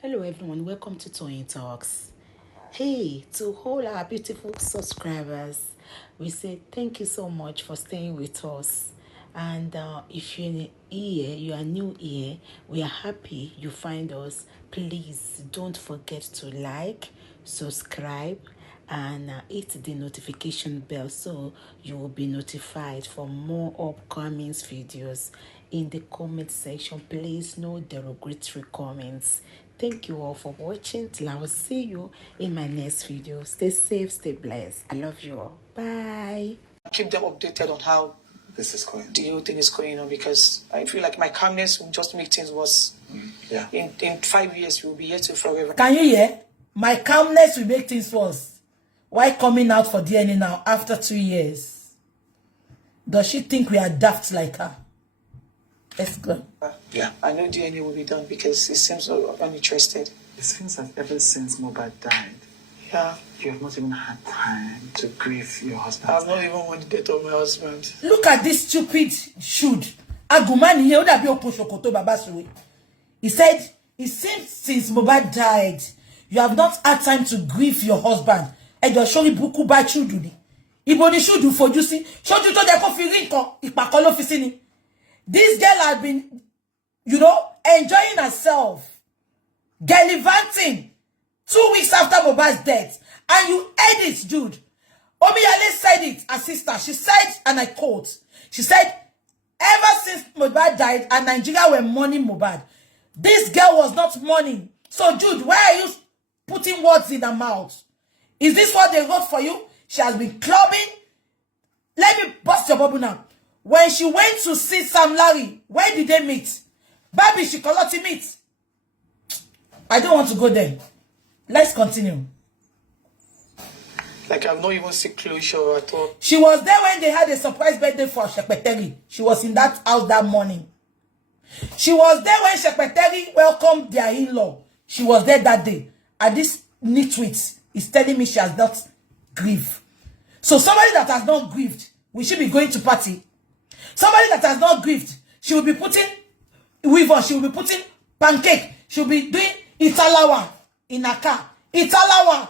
Hello everyone, welcome to Toyeen Talks. Hey, to all our beautiful subscribers, we say thank you so much for staying with us. And if you're here, you are new here, we are happy you find us. Please don't forget to like, subscribe, and hit the notification bell so you will be notified for more upcoming videos. In the comment section, please no derogatory comments. Thank you all for watching. Till I will see you in my next video. Stay safe, stay blessed. I love you all. Bye. Keep them updated on how this is going. the whole thing is going on, because I feel like my calmness will just make things worse. Yeah. In 5 years, we'll be here till forever. Can you hear? My calmness will make things worse. Why coming out for DNA now after 2 years? Does she think we are daft like her? Let's go. Yeah. I know DNA will be done because it seems so uninterested. It seems that ever since Mobad died, Yeah. you have not even had time to grieve your husband. I've not even won the death of my husband. Look at this stupid Chude. Agumani here, that be Oposhokoto Babasuwe. He said, it seems since Mobad died, you have not had time to grieve your husband. And you're showing Bukki by Chude. Iboni Chude for you see. Show you to the coffee ring. This girl has been, enjoying herself, gallivanting 2 weeks after Mobad's death. And you edit, Jude. Omiyale said it, her sister. She said, and I quote, she said, ever since Mobad died and Nigeria were mourning Mobad, this girl was not mourning. So, Jude, why are you putting words in her mouth? Is this what they wrote for you? She has been clubbing. Let me bust your bubble now. When she went to see Sam Larry, where did they meet? Baby, she collected meet. I don't want to go there. Let's continue. Like, I've not even seen closure at all. She was there when they had a surprise birthday for Shekpeteri. She was in that house that morning. She was there when Shekpeteri welcomed their in-law. She was there that day. And this nitwit is telling me she has not grieved. So somebody that has not grieved, will she be going to party? Somebody that has not grieved, she will be putting weave on, she will be putting pancake, she will be doing italawa in her car. Italawa.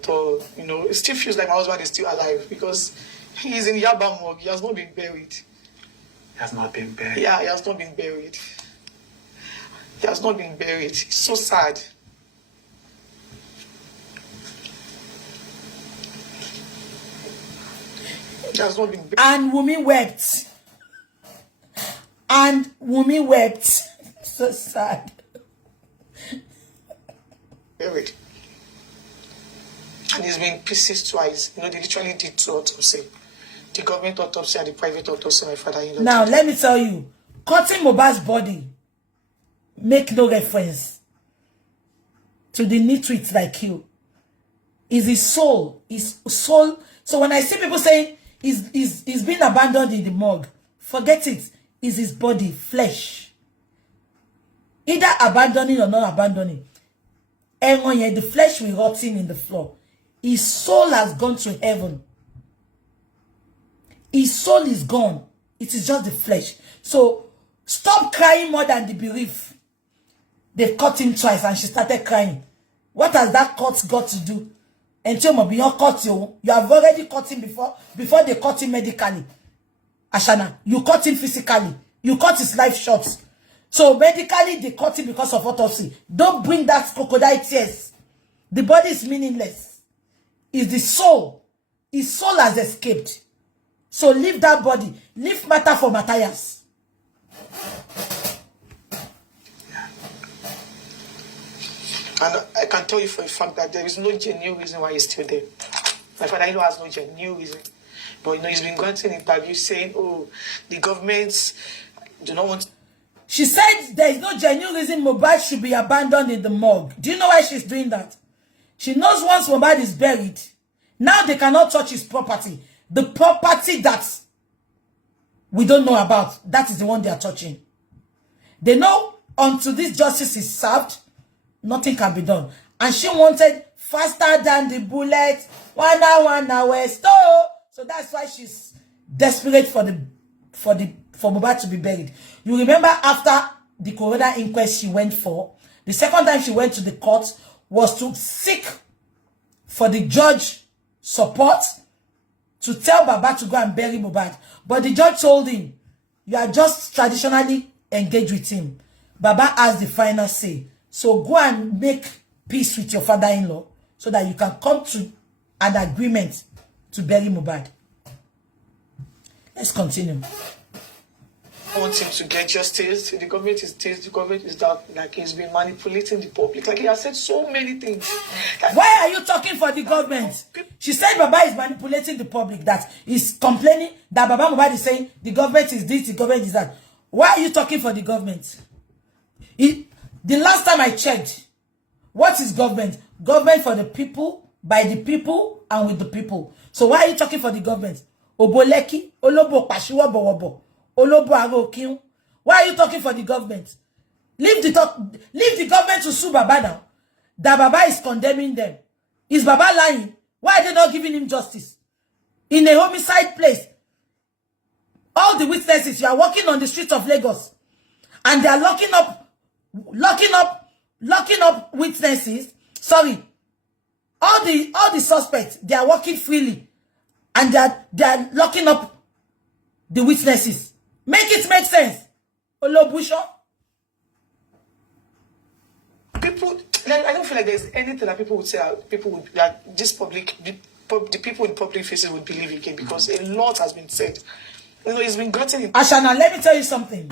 So, it still feels like my husband is still alive because he's in Yabamog. He has not been buried. He has not been buried. Yeah, he has not been buried. He has not been buried. It's so sad. He has not been buried. And Wunmi wept. So sad. Buried. And he's been in pieces twice. They literally did 2 autopsies. The government autopsy and the private autopsy, my father-in-law. Now, let me tell you, cutting Mobad's body make no reference to the nitwits like you. Is his soul. His soul. So when I see people saying he's been abandoned in the morgue, forget it. Is his body, flesh. Either abandoning or not abandoning. And when the flesh will rotting in the floor. His soul has gone to heaven. His soul is gone. It is just the flesh. So stop crying more than the bereaved. They cut him twice and she started crying. What has that cut got to do? And you have already cut him before they cut him medically. Ashana, you cut him physically. You cut his life short. So medically they cut him because of autopsy. Don't bring that crocodile tears. The body is meaningless. It's the soul. His soul has escaped. So leave that body. Leave matter for Matthias. And I can tell you for a fact that there is no genuine reason why he's still there. My father-in-law has no genuine reason. But he's been granting interviews saying, oh, the governments do not want. She said there is no genuine reason Mobad should be abandoned in the morgue. Do you know why she's doing that? She knows once Mobad is buried, now they cannot touch his property. The property that we don't know about, that is the one they are touching. They know until this justice is served, nothing can be done. And she wanted faster than the bullet, one hour west. Oh! So that's why she's desperate for the for Mohbad to be buried. You remember after the coroner inquest she went for, the second time she went to the court was to seek for the judge support to tell Baba to go and bury Mohbad. But the judge told him, you are just traditionally engaged with him. Baba has the final say. So go and make peace with your father-in-law so that you can come to an agreement to bury Mohbad. Let's continue. I want him to get justice. The government is this, the government is that. Like, he's been manipulating the public. Like, he has said so many things. Like, why are you talking for the government? She said Baba is manipulating the public, that is complaining that Baba Mohbad is saying the government is this, the government is that. Why are you talking for the government? The last time I checked, what is government? Government for the people, by the people, and with the people. So why are you talking for the government? Oboleki, Olobo Pashiwa Bowobo, Olobo Arokin. Why are you talking for the government? Leave the government to sue Baba now. That Baba is condemning them. Is Baba lying? Why are they not giving him justice? In a homicide place, all the witnesses, you are walking on the streets of Lagos, and they are locking up witnesses. Sorry, all the suspects, they are walking freely, and they are locking up the witnesses. Make it make sense. Olobusho. people, like, I don't feel like there's anything that people would say, that this public, the people in public faces would believe again, because a lot has been said. You know, it's been gotten in. Ashana, let me tell you something.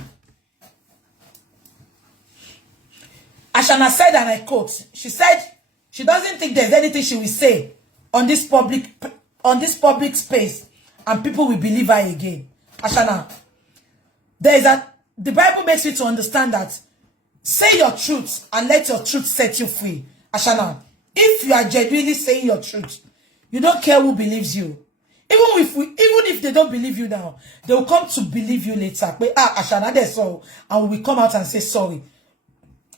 Ashana said, and I quote, she said she doesn't think there's anything she will say on this public space and people will believe her again. Ashana, the Bible makes you to understand that say your truth and let your truth set you free. Ashana, if you are genuinely saying your truth, you don't care who believes you. Even if they don't believe you now, they will come to believe you later. But Ashana, that's all, and we will come out and say sorry.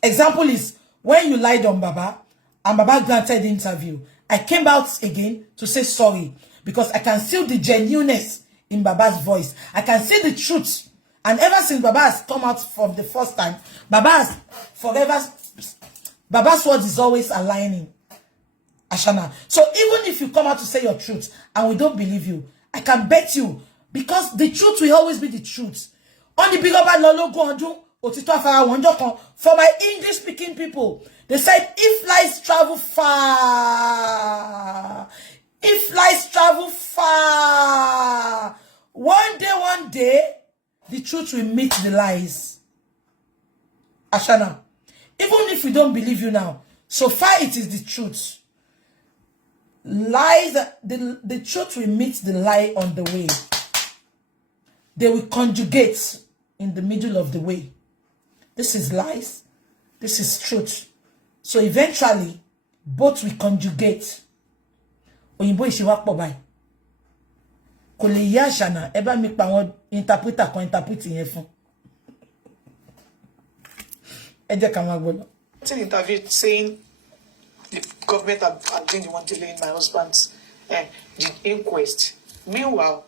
Example is when you lied on Baba and Baba granted the interview. I came out again to say sorry because I can see the genuineness in Baba's voice. I can see the truth. And ever since Baba has come out from the first time, Baba's word is always aligning. Ashana. So even if you come out to say your truth and we don't believe you, I can bet you, because the truth will always be the truth. On the big for my English speaking people, they said if lies travel far, one day, the truth will meet the lies. Ashana, even if we don't believe you now, so far it is the truth. Lies, the truth will meet the lie on the way. They will conjugate in the middle of the way. This is lies. This is truth. So eventually, both will conjugate. Oyinbo isiwa po bai. Kò lè yé Ashana, ẹ bá mi pa àwọn interpreter kan interpret yẹn fún. Ẹ jẹ́ ká máa gbọ́ lọ. Interview saying the government are doing the one delaying my husband's the inquest. Meanwhile,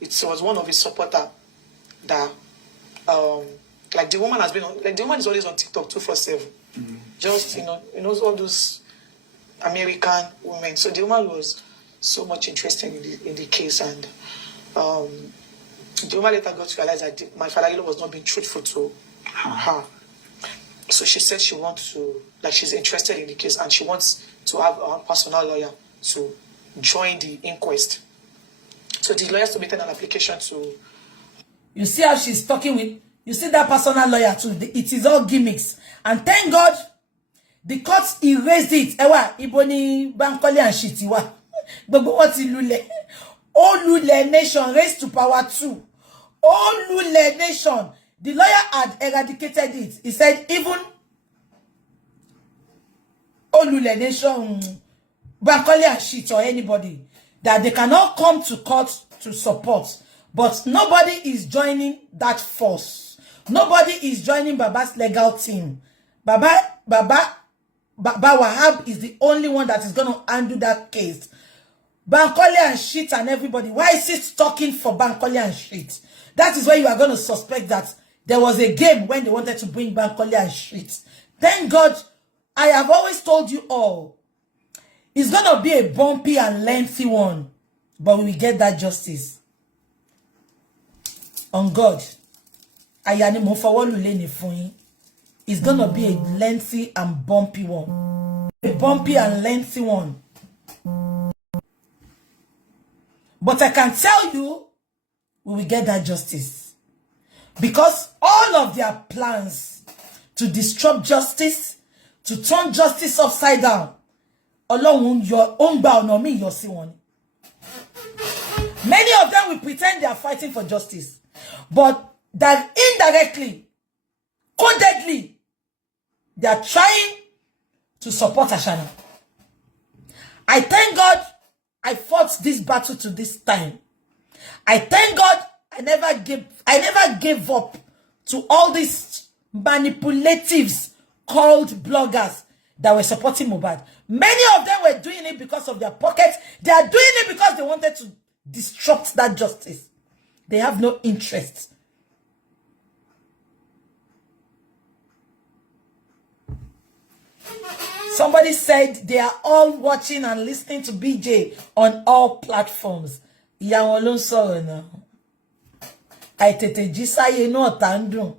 it was one of his supporters that like the woman has been on, like the woman is always on TikTok 247. Just you know all those American women. So the woman was so much interested in the case, and the woman later got to realize that my father-in-law was not being truthful to her. So she said she wants to, like, she's interested in the case and she wants to have a personal lawyer to join the inquest. So the lawyer submitted an application to. You see how she's talking with, you see that personal lawyer too. It is all gimmicks. And thank God, the courts erased it. Ewa, Iboni, Bankole and Shitiwa. But what is Lule? Oh, Lule Nation, raised to power 2. Oh, Lule Nation. The lawyer had eradicated it. He said, even Olule Nation, Bankole and shit or anybody, that they cannot come to court to support. But nobody is joining that force. Nobody is joining Baba's legal team. Baba Wahab is the only one that is going to undo that case. Bankole and shit and everybody. Why is it talking for Bankole and shit? That is where you are going to suspect that there was a game when they wanted to bring Bankole and shit. Thank God, I have always told you all, it's going to be a bumpy and lengthy one, but we will get that justice. On God. It's going to be a lengthy and bumpy one. A bumpy and lengthy one. But I can tell you, we will get that justice. Because all of their plans to disrupt justice, to turn justice upside down, along your own bound on me, you'll see one. Many of them will pretend they are fighting for justice, but that indirectly, codedly, they are trying to support Ashana. I thank God I fought this battle to this time. I thank God I never gave up to all these manipulatives called bloggers that were supporting Mohbad. Many of them were doing it because of their pockets. They are doing it because they wanted to disrupt that justice. They have no interest. Somebody said they are all watching and listening to BJ on all platforms. Yawon sorrow now. I tete jisaye no tandun.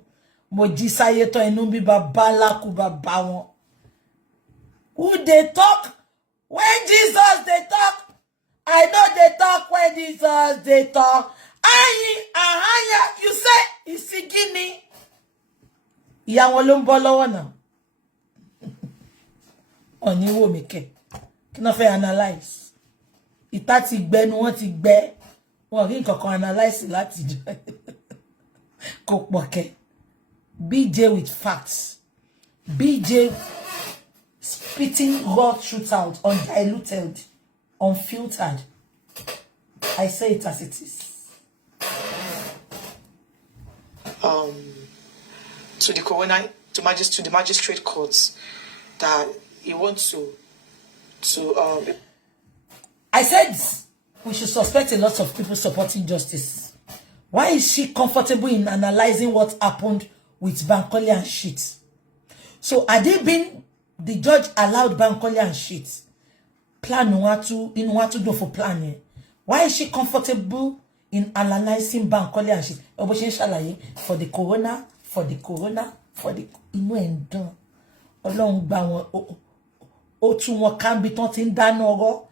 Mo jisaye to enu bi baba ku baba won. Who they talk? When Jesus they talk. I know they talk when Jesus they talk. Ayi, ahaya, you say, isigini. Yawon lo nbo lowo now. Oni wo mi ke. Kí ló fẹ́ analyze. Ìta ti gbẹ nu wọ́n ti gbẹ. Wọ́n rí nǹkan kan analyze láti jọ. Kò pọ̀ kẹ́. BJ with facts. BJ spitting raw truth out, undiluted, unfiltered. I say it as it is. To the coroner, to the magistrate courts, that he wants to I said we should suspect a lot of people supporting justice. Why is she comfortable in analyzing what happened with Bankole and shit? So had it been the judge allowed Bankole and shit? Plan in to do for planning. Why is she comfortable in analyzing Bankole and shit? For the coroner, for the Ọlọ́run gba wọn ó tún wọn kan bí ton tin dáná ọ̀rọ̀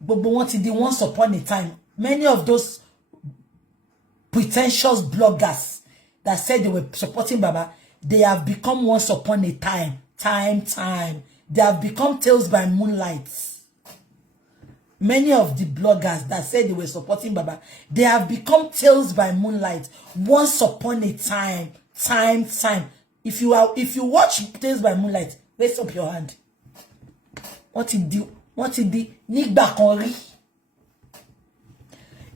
gbogbo wọn ti di once upon a time. Many of those pretentious bloggers that said they were supporting Baba, they have become once upon a time. They have become tales by moonlight. Many of the bloggers that said they were supporting Baba, they have become tales by moonlight. Once upon a time. If you watch Tales by Moonlight, raise up your hand. What it do? Nígbà kan rí.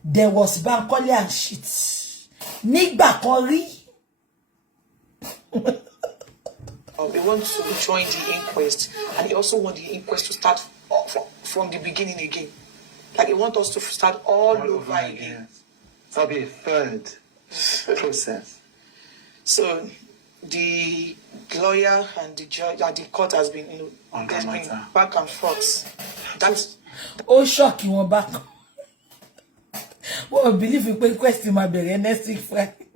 There was Bankole and shit. Nígbà kan rí. They want to join the inquest, and they also want the inquest to start from the beginning again. Like they want us to start all over again. That'll be a third process. So the lawyer and the judge and the court has been, there's been back and forth. That's shocking one back. Well, I believe you pay question my bere next week Friday.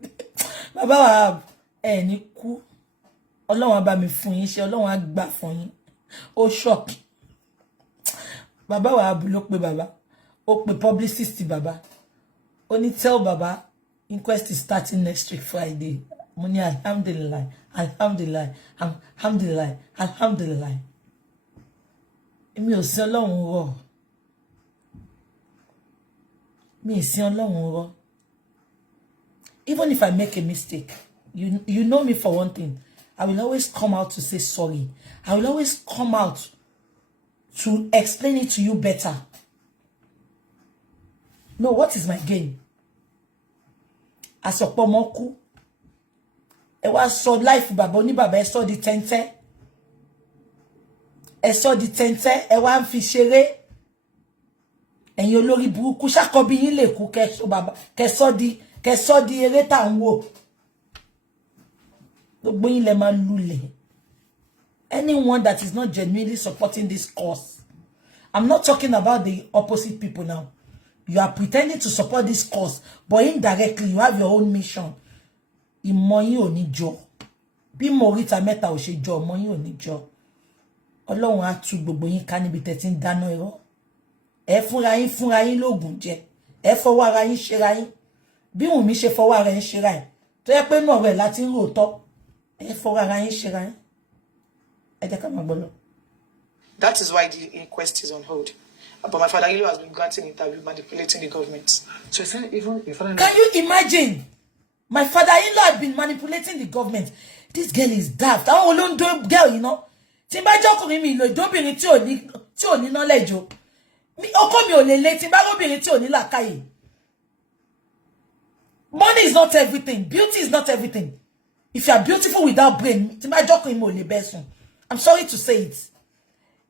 Baba wa ní kú. Ọlọ́run á bá mi fún yín ṣe, Ọlọ́run á gbà fún yín. Ó shock. Baba wa ló pé baba. Ó pé publicist baba. Only tell Baba inquest is starting next week Friday. Money alhamdulillah. Èmi ò sin Ọlọ́run rọ̀. Mi sin Ọlọ́run rọ̀. Even if I make a mistake, you know me for one thing. I will always come out to say sorry. I will always come out to explain it to you better. No, what is my gain? Asọ̀pọ̀ mọ́ kú. Ẹ wá sọ life bàbá oní bàbá ẹ sọ di tẹ́ntẹ́. Ẹ sọ di tẹ́ntẹ́, ẹ wá ń fi ṣeré. Ẹ̀yin olórí burúkú ṣàkọ́bí yín lè kú kẹ́ sọ di Ke so di ere ta nwo. Gbogbo yin le ma lule. Anyone that is not genuinely supporting this cause. I'm not talking about the opposite people now. You are pretending to support this cause, but indirectly you have your own mission. Ìmọ̀ yín ò ní jọ. Bí mo rí ta mẹ́ta ò ṣe jọ, ìmọ̀ yín ò ní jọ. Ọlọ́run á tú gbogbo yín ká níbi tẹ́ tí ń dáná irọ́. Ẹ fúnra yín lóògùn jẹ. Ẹ fọwọ́ ara yín ṣera yín. Bí Wunmi ṣe fọwọ́ ara yín ṣera ẹ̀. Tó yẹ pé náà rẹ̀ láti ń ròótọ́. Ẹ fọwọ́ ara yín ṣera yín. Ẹ jẹ́ ká máa gbọ́ lọ. That is why the inquest is on hold. But my father-in-law has been granting interview, manipulating the government. So even if I Can you imagine? My father-in-law had been manipulating the government. This girl is daft. I won't do girl, you know. Timba jokunrin mi lo dobìnrin tí ò ní knowledge o. Ọkọ mi ò lè le timba obìnrin tí ò ní làákàyè. Money is not everything. Beauty is not everything. If you are beautiful without brain, timba jokunrin mi ò lè bẹ́ sùn. I'm sorry to say it.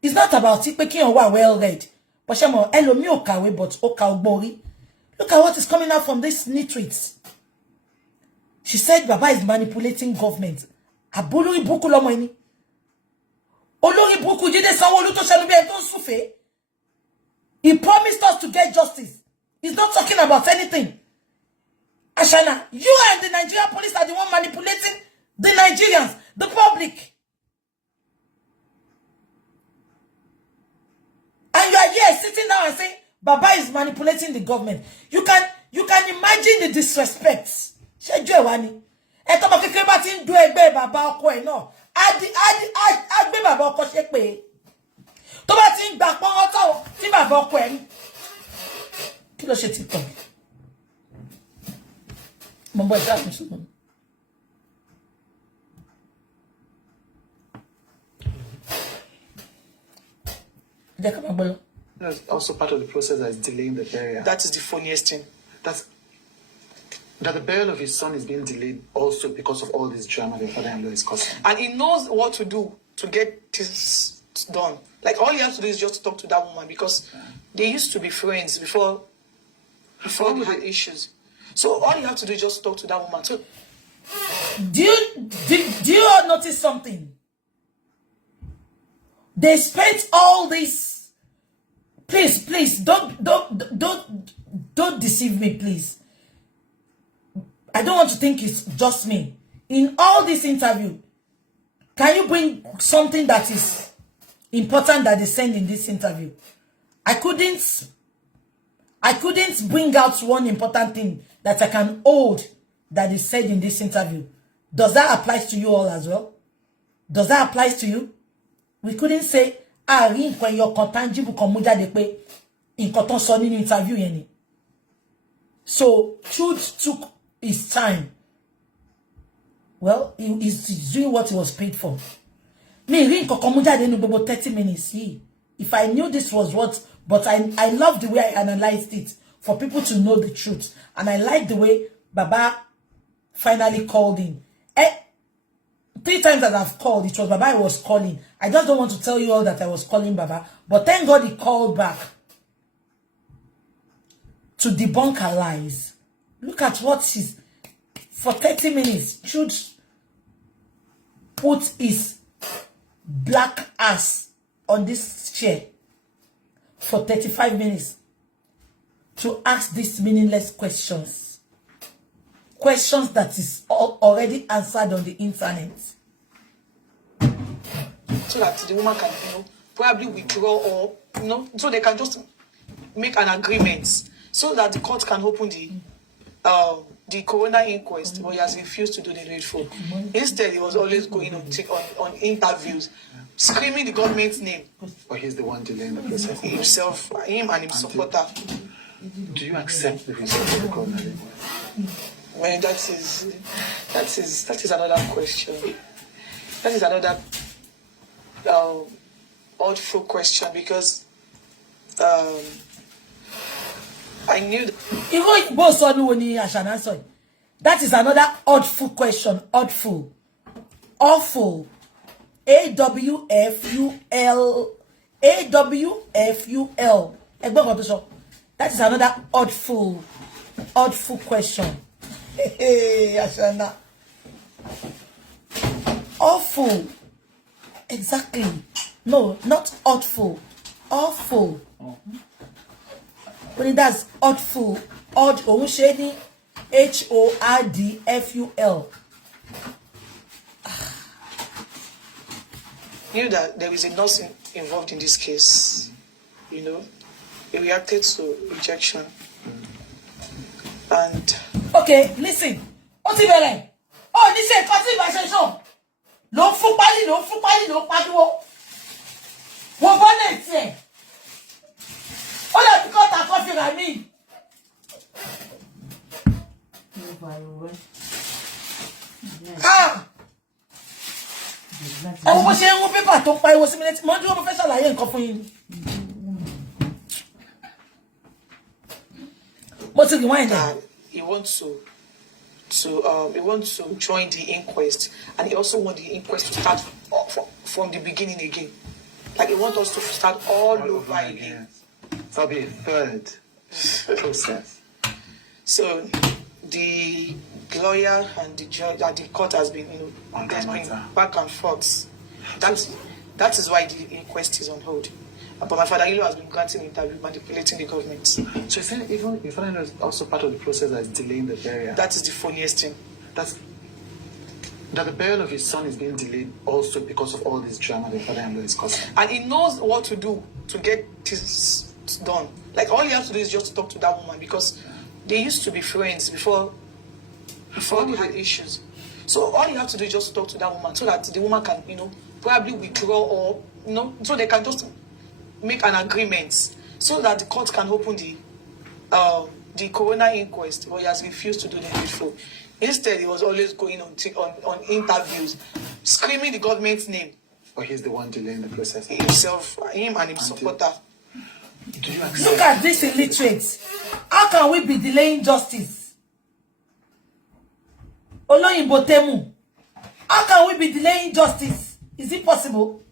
It's not about it pé kíyàn wà well read. But shemo ẹlòmíì ò kàwé but ó ka ọgbọ́n orí. Look at what is coming out from this nitwits. She said Baba is manipulating government. Abolori buku lomo ini. Olori buku Jide Sanwo-Olu to senu bi en ton sufe. He promised us to get justice. He's not talking about anything. Ashana, you and the Nigerian police are the one manipulating the Nigerians, the public. And you are here sitting down and saying Baba is manipulating the government. You can imagine the disrespect. Ṣẹ́jú ẹ̀ wá ni. Ẹ tó bá kékeré bá ti ń do ẹgbẹ́ bàbá ọkọ ẹ̀ náà. Á gbé bàbá ọkọ ṣépè. Tó bá ti ń gbà pọ́n tó tí bàbá ọkọ ẹ̀ ń. Kí ló ṣe TikTok? Mo bọ́ ìṣe àtúnṣe mọ́. Jẹ́ ká máa gbọ́ lọ. That's also part of the process that is delaying the burial. That is the funniest thing. That the burial of his son is being delayed also because of all this drama the father-in-law is causing. And he knows what to do to get this done. Like all he has to do is just talk to that woman because they used to be friends before they had issues. So all you have to do is just talk to that woman. So Do you all notice something? They spent all this. Please, don't deceive me, please. I don't want to think it's just me. In all this interview, can you bring something that is important that they send in this interview? I couldn't bring out one important thing that I can hold that is said in this interview. Does that apply to you all as well? Does that apply to you? We couldn't say, when your tangible de pe in cotton son in interview any. So Chude took his time. Well, he's doing what he was paid for. Me ring kokomuja de no 30 minutes. If I knew this was what, but I love the way I analyzed it for people to know the truth. And I like the way Baba finally called in. 3 times that I've called, it was Baba I was calling. I just don't want to tell you all that I was calling Baba. But thank God he called back to debunk her lies. Look at what she's... For 30 minutes, Chude put his black ass on this chair for 35 minutes to ask these meaningless questions. Questions that is already answered on the internet. So that the woman can, probably withdraw or, so they can just make an agreement so that the court can open the coroner inquest, but he has refused to do the needful. Instead, he was always going on interviews, screaming the government's name. But he's the one delaying the process. Himself, him and his supporter. Do you accept the result of the coroner inquest? Well, that is another question. That is another oddful question because I knew that is another oddful question. Oddful. Awful. AWFUL. AWFUL. That is another oddful question. Hey, Ashana. Awful. Exactly. No, not awful. Awful. When that's awful. Odd Osheni. HORDFUL. You knew that there is a nurse involved in this case. You know, he reacted to rejection. And okay, listen. Oti bere. Oh, this is Koti Bashenso. Lo fupali, lo padiwo. Wo bonnet here. Oh, that because I coffee I mean. Ah. Oh, mo ṣe ń wo paper tó pariwo sí mi létí. Mo dúró mo fẹ́ ṣàlàyé nǹkan fún yín. Mo ti rewind there. He wants to join the inquest, and he also wants the inquest to start from the beginning again. Like he wants us to start all over again. That'll be a third process. So the lawyer and the judge and the court has been, there's been back and forth. That is why the inquest is on hold. But my father-in-law has been granting interview, manipulating the government. So you think even your father-in-law is also part of the process that's delaying the burial? That is the funniest thing. That the burial of his son is being delayed also because of all this drama the father-in-law is causing. And he knows what to do to get this done. Like all you have to do is just talk to that woman, because they used to be friends before they had issues. So all you have to do is just talk to that woman so that the woman can, probably withdraw, or so they can just make an agreement so that the court can open the coroner inquest. But he has refused to do that before. Instead, he was always going on interviews, screaming the government's name. But he's the one delaying the process. Him and his supporter. Do you accept? Look at this illiterate. How can we be delaying justice? Oloyinbo Temu. How can we be delaying justice? Is it possible?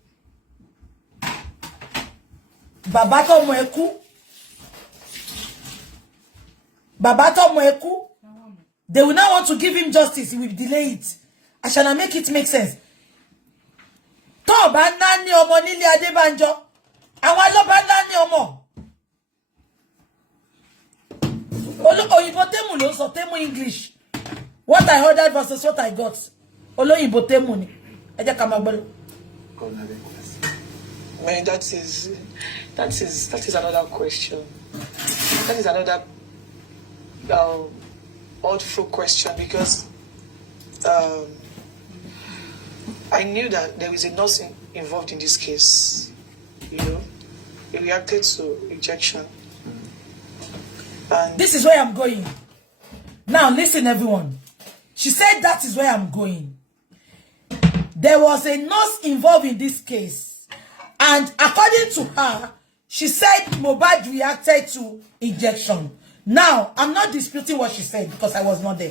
Babato Moeku. They will not want to give him justice. He will delay it. I shall make it make sense. Toba nani omo nile Adebanjo. Àwọn ló bá nani omo. Oyinbo Temu ló sọ Temu English. What I ordered versus what I got. Oloyinbo Temu ni. Ẹ jẹ́ ká máa gbọ́. Man, that is another question. That is another awful question, because I knew that there is a nurse involved in this case. He reacted to rejection. And this is where I'm going. Now listen, everyone. She said that is where I'm going. There was a nurse involved in this case. And according to her, she said Mohbad reacted to injection. Now, I'm not disputing what she said because I was not there.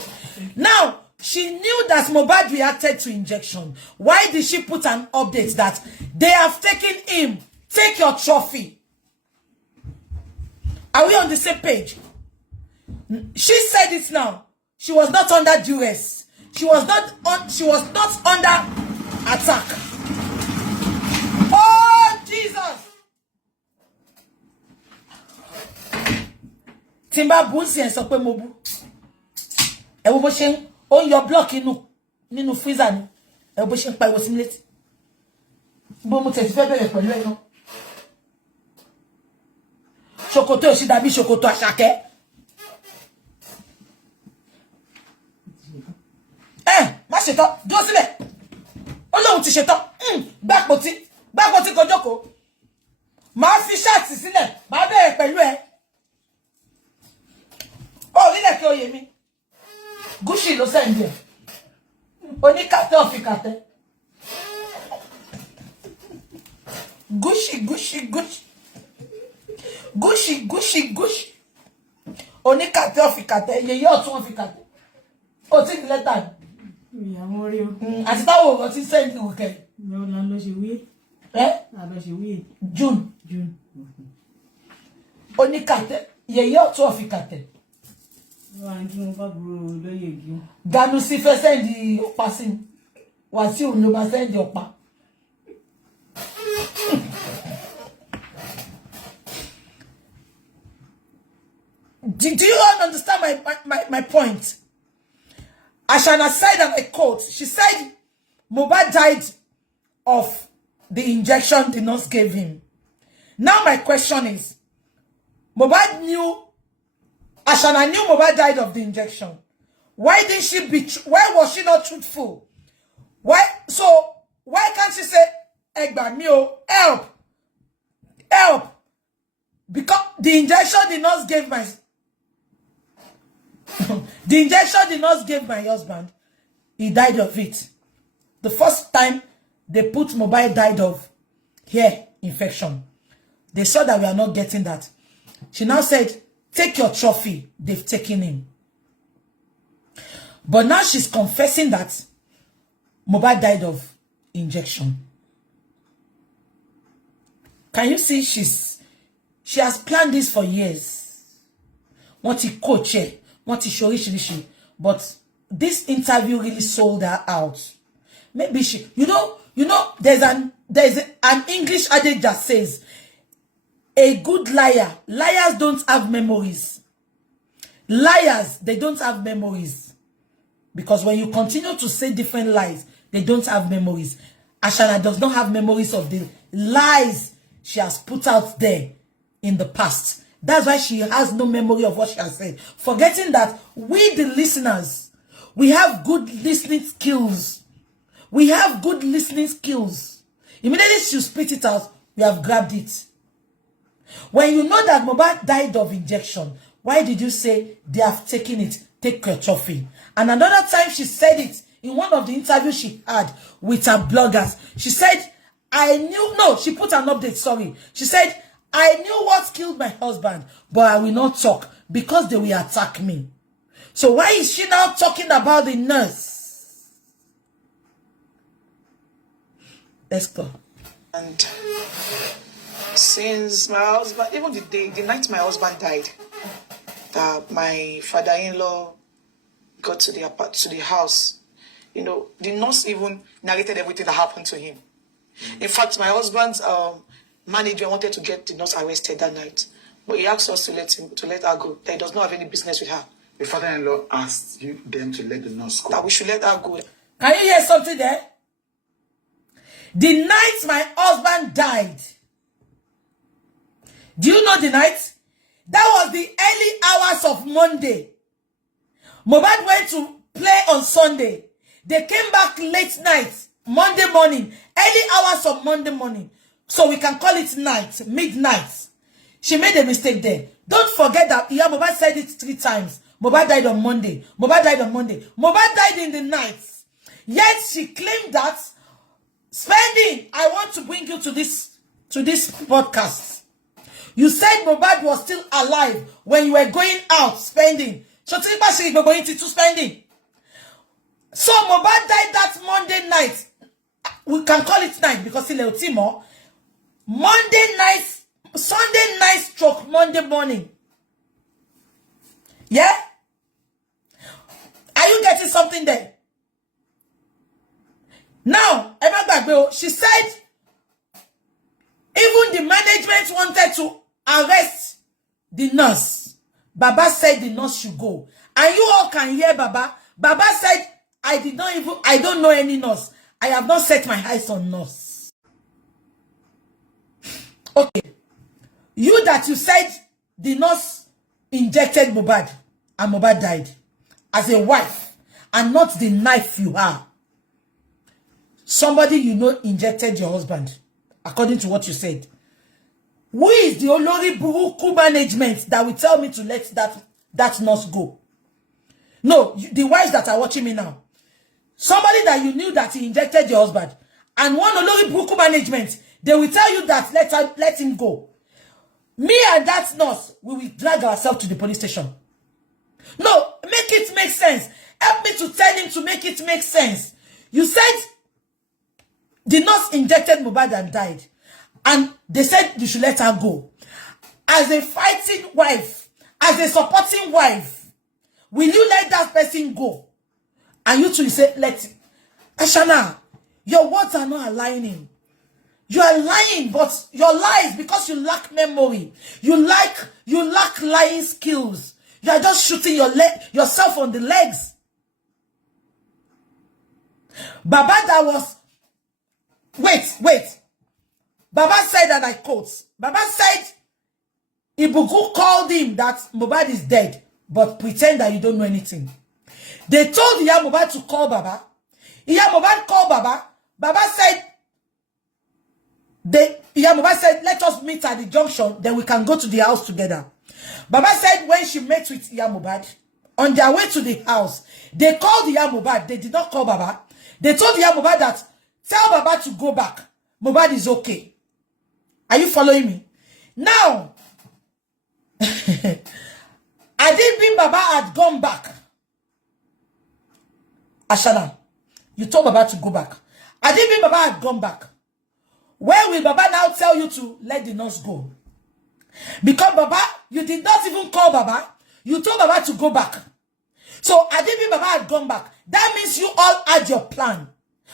Now, she knew that Mohbad reacted to injection. Why did she put an update that they have taken him? Take your trophy. Are we on the same page? She said it now. She was not under duress. She was not under attack. Oh, Jesus! Timba bunsi en sọ pé mo bu. Ẹ wo bó ṣe ó yọ block nínú freezer ni. Ẹ wo bó ṣe ń pariwo sí mi létí. Bó mo tẹ̀ fẹ́ bẹ̀rẹ̀ pẹ̀lú ẹ náà. Ṣòkòtò òṣì dàbí ṣòkòtò Àṣàkẹ́. Má ṣe tán, dúró sílẹ̀. Ọlọ́run ti ṣe tán. Gbàpótí kó jókòó. Má fi ṣáàtì sílẹ̀, má bẹ̀rẹ̀ pẹ̀lú ẹ. Orílẹ̀ kí oyè mi. Gúúsì ló sẹ́ǹdì ẹ̀. Oníkàtẹ́ ọ̀fìkàtẹ́. Gúúsì. Oníkàtẹ́ ọ̀fìkàtẹ́. Yẹ̀yẹ́ ọ̀tún ọ̀fìkàtẹ́. O ti ní lẹ́tà ni. Ìyàwó rí o. Àti táwọn òwò ti sẹ́ǹdì òkè. Ìyàwó la lọ ṣe wí. Lọ ṣe wí. June. Oníkàtẹ́. Yẹ̀yẹ́ ọ̀tún ọ̀fìkàtẹ́. Ganu si fe send the passing. Wasiu no ma send the opa. Do you all understand my point? Ashana said, and I quote, she said, Mohbad died of the injection the nurse gave him. Now my question is, Ashana knew Mohbad died of the injection. Why didn't she why was she not truthful? Why can't she say, Egba mio, help? Because the injection the nurse gave my husband, he died of it. The first time they put Mohbad died of hair infection. They saw that we are not getting that. She now said, take your trophy. They've taken him. But now she's confessing that Mohbad died of injection. Can you see she has planned this for years? What he coach, what he show, but this interview really sold her out. Maybe she, you know, there's an English adage that says, a good liars don't have memories. Liars, they don't have memories. Because when you continue to say different lies, they don't have memories. Ashana does not have memories of the lies she has put out there in the past. That's why she has no memory of what she has said. Forgetting that we, the listeners, we have good listening skills. We have good listening skills. Immediately she spit it out, we have grabbed it. When you know that Mohbad died of injection, why did you say they have taken it? Take your trophy. And another time she said it in one of the interviews she had with her bloggers. She said, she put an update, sorry. She said, I knew what killed my husband, but I will not talk because they will attack me. So why is she now talking about the nurse? Let's go. And since my husband, even the night my husband died, that my father-in-law got to the house, you know, the nurse even narrated everything that happened to him. In fact, my husband's manager wanted to get the nurse arrested that night, but he asked us to let her go. That he does not have any business with her. The father-in-law asked them to let the nurse go. That we should let her go. Can you hear something there? The night my husband died. Do you know the night? That was the early hours of Monday. Mohbad went to play on Sunday. They came back late night, Monday morning, early hours of Monday morning. So we can call it night, midnight. She made a mistake there. Don't forget that Mohbad said it 3 times. Mohbad died on Monday. Mohbad died on Monday. Mohbad died in the night. Yet she claimed that spending, I want to bring you to this podcast. You said Mohbad was still alive when you were going out spending. So going to spending. So Mohbad died that Monday night. We can call it night because it's Timo. Monday night, Sunday night stroke Monday morning. Yeah? Are you getting something there? Now, she said even the management wanted to arrest the nurse. Baba said the nurse should go. And you all can hear Baba. Baba said, I don't know any nurse. I have not set my eyes on nurse. Okay. You that you said the nurse injected Mohbad and Mohbad died as a wife and not the knife you are. Somebody you know injected your husband, according to what you said. Who is the Olori Buruku management that will tell me to let that nurse go? No, the wives that are watching me now. Somebody that you knew that he injected your husband. And one Olori Buruku management, they will tell you that let him go. Me and that nurse, we will drag ourselves to the police station. No, make it make sense. Help me to tell him to make it make sense. You said the nurse injected Mohbad and died. And they said you should let her go. As a fighting wife, as a supporting wife, Will you let that person go? And you two say, let it. Ashana, your words are not aligning. You are lying, but your lies because you lack memory. You lack lying skills. You are just shooting yourself on the legs. Baba, that was... Wait. Baba said, and I quote, Baba said, Ibuku called him that Mohbad is dead, but pretend that you don't know anything. They told Iya Mohbad to call Baba. Iya Mohbad called Baba. Baba said, Iya Mohbad said, let us meet at the junction, then we can go to the house together. Baba said when she met with Iya Mohbad, on their way to the house, they called Iya Mohbad. They did not call Baba. They told Iya Mohbad that, tell Baba to go back. Mohbad is okay. Are you following me? Now, I didn't think Baba had gone back. Ashana, you told Baba to go back. I didn't think Baba had gone back. Where will Baba now tell you to let the nurse go? Because Baba, you did not even call Baba. You told Baba to go back. So I didn't think Baba had gone back. That means you all had your plan.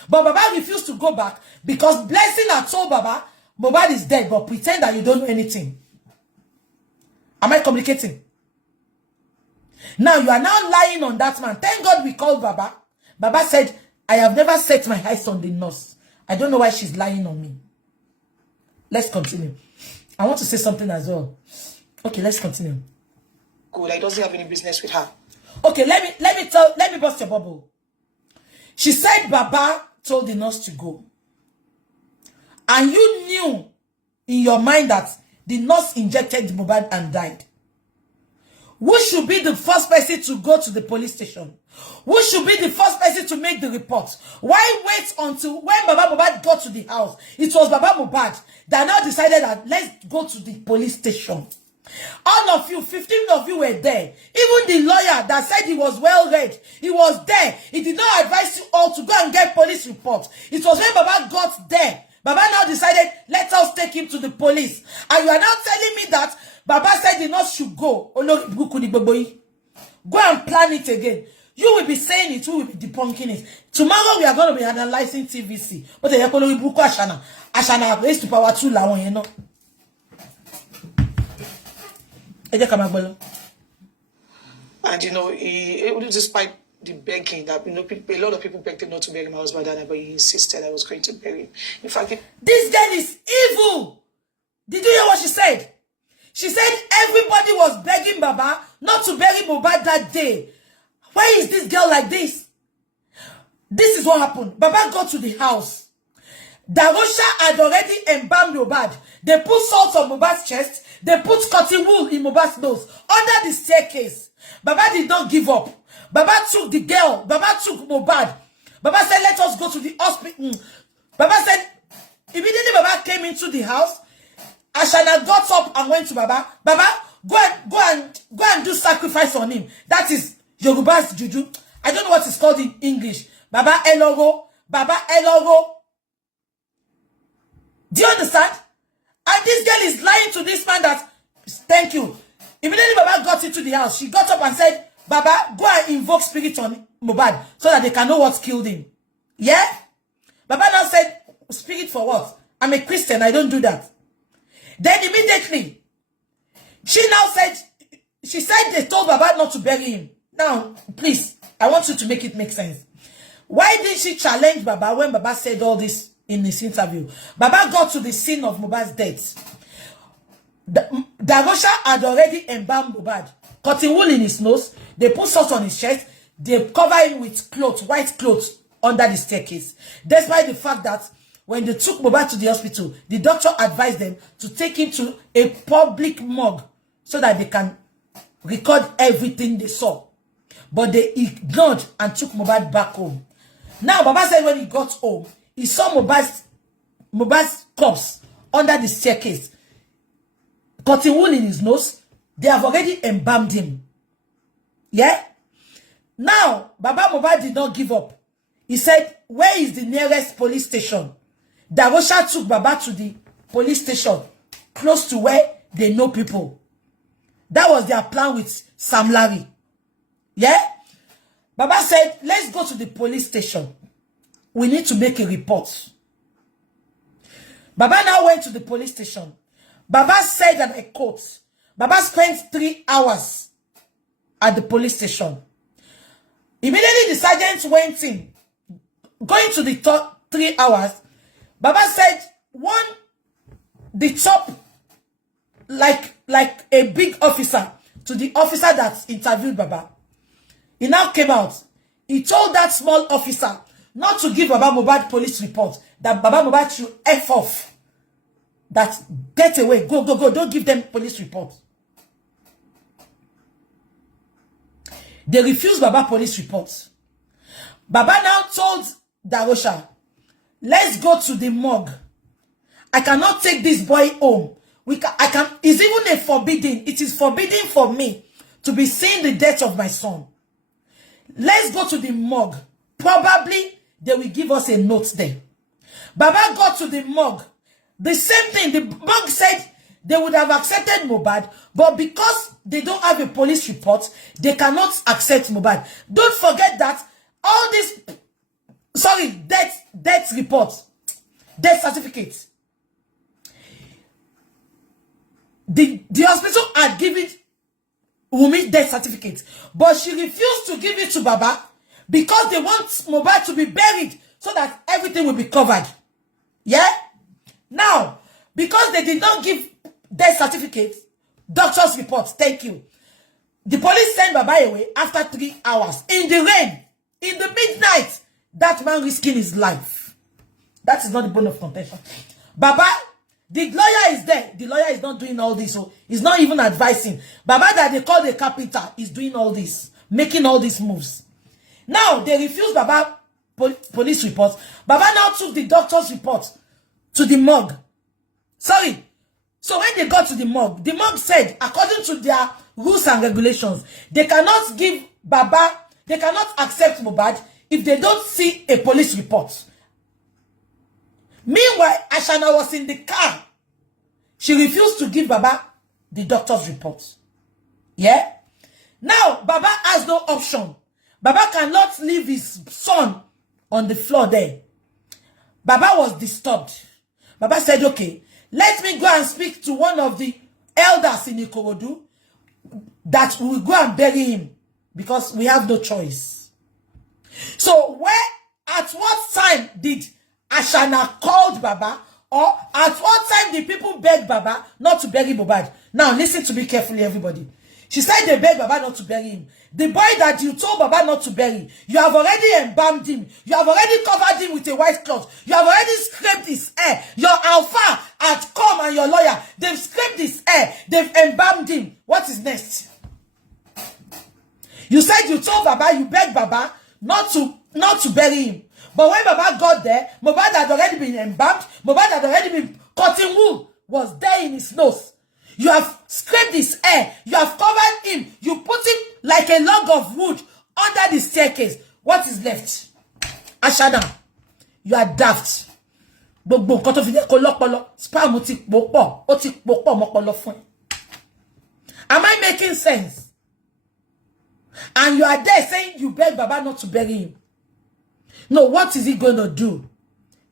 But Baba refused to go back because Blessing had told Baba, Mohbad is dead, but pretend that you don't know anything. Am I communicating? Now you are now lying on that man. Thank God we called Baba. Baba said, I have never set my eyes on the nurse. I don't know why she's lying on me. Let's continue. I want to say something as well. Okay, let's continue. Good. I doesn't have any business with her. Okay, let me bust your bubble. She said Baba told the nurse to go. And you knew in your mind that the nurse injected Mohbad and died. Who should be the first person to go to the police station? Who should be the first person to make the report? Why wait until when Baba Mohbad got to the house? It was Baba Mohbad that now decided that let's go to the police station. All of you, 15 of you were there. Even the lawyer that said he was well read, he was there. He did not advise you all to go and get police report. It was when Baba got there. Baba now decided, let us take him to the police. And you are now telling me that Baba said the nurse should go. Go and plan it again. You will be saying it, we will be debunking it. Tomorrow we are going to be analyzing TVC. But the Ashana raised to power 2 you know. And you know, despite the begging that a lot of people begged him not to bury my husband, but he insisted I was going to bury him. In fact, this girl is evil. Did you hear what she said? She said everybody was begging Baba not to bury Mohbad that day. Why is this girl like this? This is what happened. Baba got to the house. Darosha had already embalmed Mohbad. They put salt on Mohbad's chest. They put cotton wool in Mohbad's nose. Under the staircase. Baba did not give up. Baba took the girl. Baba took Mohbad. Baba said, let us go to the hospital. Baba said, immediately Baba came into the house, Ashana got up and went to Baba. Baba, go and do sacrifice on him. That is Yoruba's juju. I don't know what it's called in English. Baba Elogo. Baba Elogo. Do you understand? And this girl is lying to this man that, thank you. Immediately Baba got into the house. She got up and said, Baba, go and invoke spirit on Mohbad so that they can know what killed him. Yeah? Baba now said, spirit for what? I'm a Christian, I don't do that. Then immediately, she now said, she said they told Baba not to bury him. Now, please, I want you to make it make sense. Why did she challenge Baba when Baba said all this in his interview? Baba got to the scene of Mohbad's death. Darosha had already embalmed Mohbad. Cotton wool in his nose. They put salt on his chest. They cover him with clothes, white clothes, under the staircase. Despite the fact that when they took Mohbad to the hospital, the doctor advised them to take him to a public morgue so that they can record everything they saw. But they ignored and took Mohbad back home. Now, Baba said when he got home, he saw Mohbad's corpse under the staircase. Cotton wool in his nose. They have already embalmed him. Yeah? Now, Baba Mohbad did not give up. He said, where is the nearest police station? Darosha took Baba to the police station, close to where they know people. That was their plan with Sam Larry. Yeah? Baba said, let's go to the police station. We need to make a report. Baba now went to the police station. Baba said, and I quote, Baba spent 3 hours at the police station. Immediately the sergeant went in. Going to the top 3 hours, Baba said, the top, like a big officer, to the officer that interviewed Baba. He now came out. He told that small officer not to give Baba Mohbad police report, that Baba Mohbad should F off. That get away, go, don't give them police report. They refused Baba police reports. Baba now told Darosha, let's go to the morgue. I cannot take this boy home. It's even it is forbidden for me to be seeing the death of my son. Let's go to the morgue. Probably they will give us a note there. Baba got to the morgue. The same thing, the morgue said they would have accepted Mohbad, but because they don't have a police report, they cannot accept Mohbad. Don't forget that all this, death reports, death certificates, the hospital had given Wunmi death certificate, but she refused to give it to Baba because they want Mohbad to be buried so that everything will be covered. Yeah? Now, because they did not give death certificate, doctor's report, thank you. The police sent Baba away after 3 hours in the rain, in the midnight. That man risking his life. That is not the bone of contention. Baba, the lawyer is there. The lawyer is not doing all this. So he's not even advising. Baba that they call the carpenter is doing all this, making all these moves. Now, they refused Baba police reports. Baba now took the doctor's report to the morgue. Sorry. So when they got to the morgue said, according to their rules and regulations, they cannot give Baba, they cannot accept Mohbad if they don't see a police report. Meanwhile, Ashana was in the car. She refused to give Baba the doctor's report. Yeah? Now, Baba has no option. Baba cannot leave his son on the floor there. Baba was disturbed. Baba said, okay, let me go and speak to one of the elders in Ikorodu that will go and bury him because we have no choice. So at what time did Ashana called Baba, or at what time did people beg Baba not to bury Mohbad? Now listen to me carefully, everybody. She said they begged Baba not to bury him. The boy that you told Baba not to bury, you have already embalmed him. You have already covered him with a white cloth. You have already scraped his hair. Your alpha had come and your lawyer, they've scraped his hair. They've embalmed him. What is next? You said you told Baba, you begged Baba not to bury him. But when Baba got there, Mohbad had already been embalmed. Mohbad had already been cutting wool. Was there in his nose. You have scraped his hair. You have covered him. You put him like a log of wood under the staircase. What is left? Ashana, you are daft. Am I making sense? And you are there saying you beg Baba not to bury him. No, what is he going to do?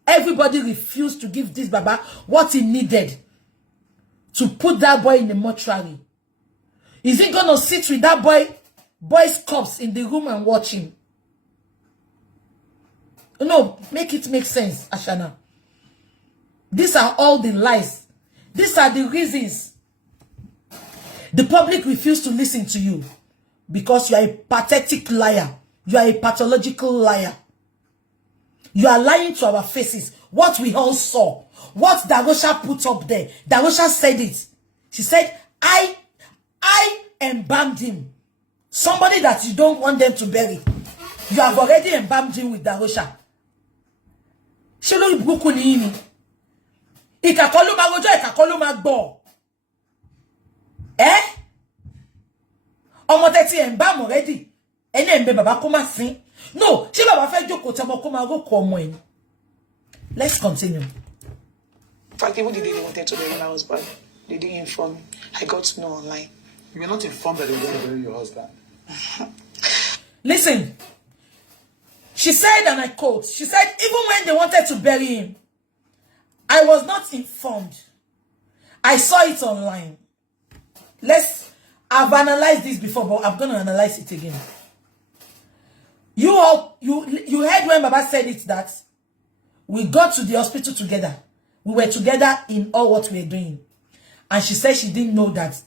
Everybody refused to give this Baba what he needed to put that boy in the mortuary. Is he going to sit with that boy's corpse in the room and watch him? No, make it make sense, Ashana. These are all the lies. These are the reasons the public refused to listen to you. Because you are a pathetic liar. You are a pathological liar. You are lying to our faces. What we all saw. What Darosha put up there. Darosha said it. She said, I embalmed him. Somebody that you don't want them to bury. You have already embalmed him with Darosha. Shelo ibuku ni ini. Ikakolu magojo, ikakolu magbo. Eh? Omo teti embalm already. Ene embe baba kuma sin. No, she baba fe joko te mo kuma go ko omo eni. Let's continue. In fact, even the day they wanted to bury my husband, they didn't inform me. I got to know online. You were not informed that they were going to bury your husband. Listen. She said, and I quote, she said, even when they wanted to bury him, I was not informed. I saw it online. I've analyzed this before, but I'm going to analyze it again. You heard when Baba said it that we got to the hospital together. We were together in all what we were doing. And she said she didn't know that.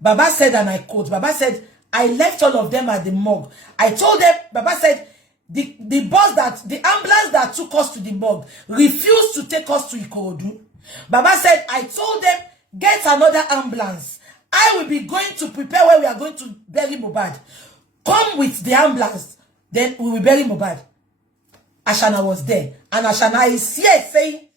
Baba said, and I quote, Baba said, I left all of them at the morgue. I told them, Baba said, the ambulance that took us to the morgue refused to take us to Ikorodu. Baba said, I told them, get another ambulance. I will be going to prepare where we are going to bury Mohbad. Come with the ambulance, then we will bury Mohbad. Ashana was there. And Ashana is here saying,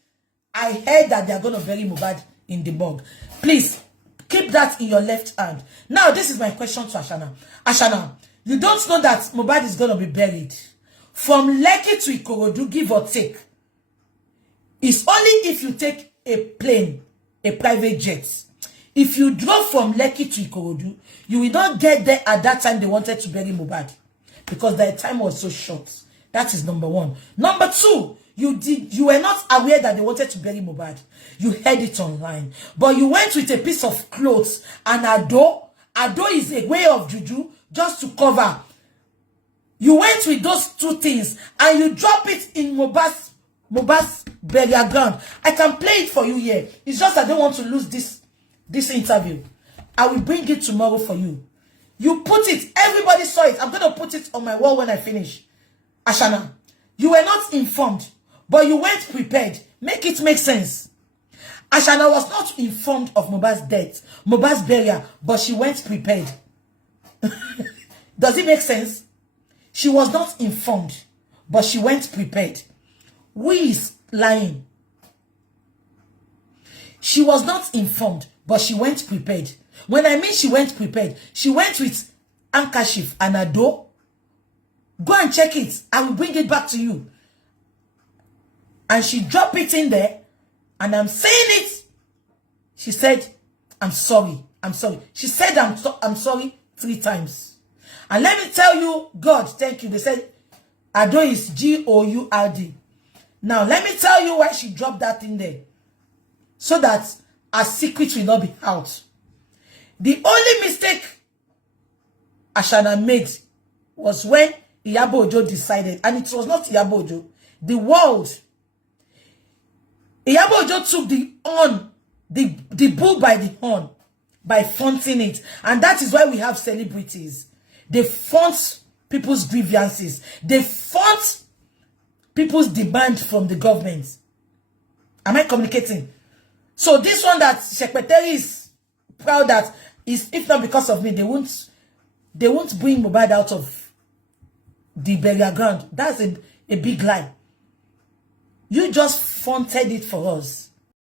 I heard that they are going to bury Mohbad in the morgue. Please, keep that in your left hand. Now, this is my question to Ashana. Ashana, you don't know that Mohbad is going to be buried. From Lekki to Ikorodu, give or take. It's only if you take a plane, a private jet. If you drove from Lekki to Ikorodu, you will not get there at that time they wanted to bury Mohbad. Because their time was so short. That is number one. Number two, you were not aware that they wanted to bury Mohbad. You heard it online. But you went with a piece of clothes and Ado is a way of juju just to cover. You went with those two things and you drop it in Mohbad's burial ground. I can play it for you here. It's just I don't want to lose this interview. I will bring it tomorrow for you. You put it. Everybody saw it. I'm going to put it on my wall when I finish. Ashana, you were not informed, but you went prepared. Make it make sense. Ashana was not informed of Mohbad's death, Mohbad's burial, but she went prepared. Does it make sense? She was not informed, but she went prepared. Who is lying? She was not informed, but she went prepared. When I mean she went prepared, she went with handkerchief and a door. Go and check it. I will bring it back to you. And she dropped it in there. And I'm saying it. She said, I'm sorry. I'm sorry. She said, I'm sorry 3 times. And let me tell you, God, thank you. They said, Ado is Gourd. Now, let me tell you why she dropped that in there. So that her secret will not be out. The only mistake Ashana made was when Iyabo Ojo decided, and it was not Iyabo Ojo, the world. Iyabo Ojo took the bull by the horn by fronting it. And that is why we have celebrities. They front people's grievances. They front people's demand from the government. Am I communicating? So this one that Secretary is proud that is, if not because of me, they won't bring Mohbad out of the burial ground. That's a big lie. You just fronted it for us.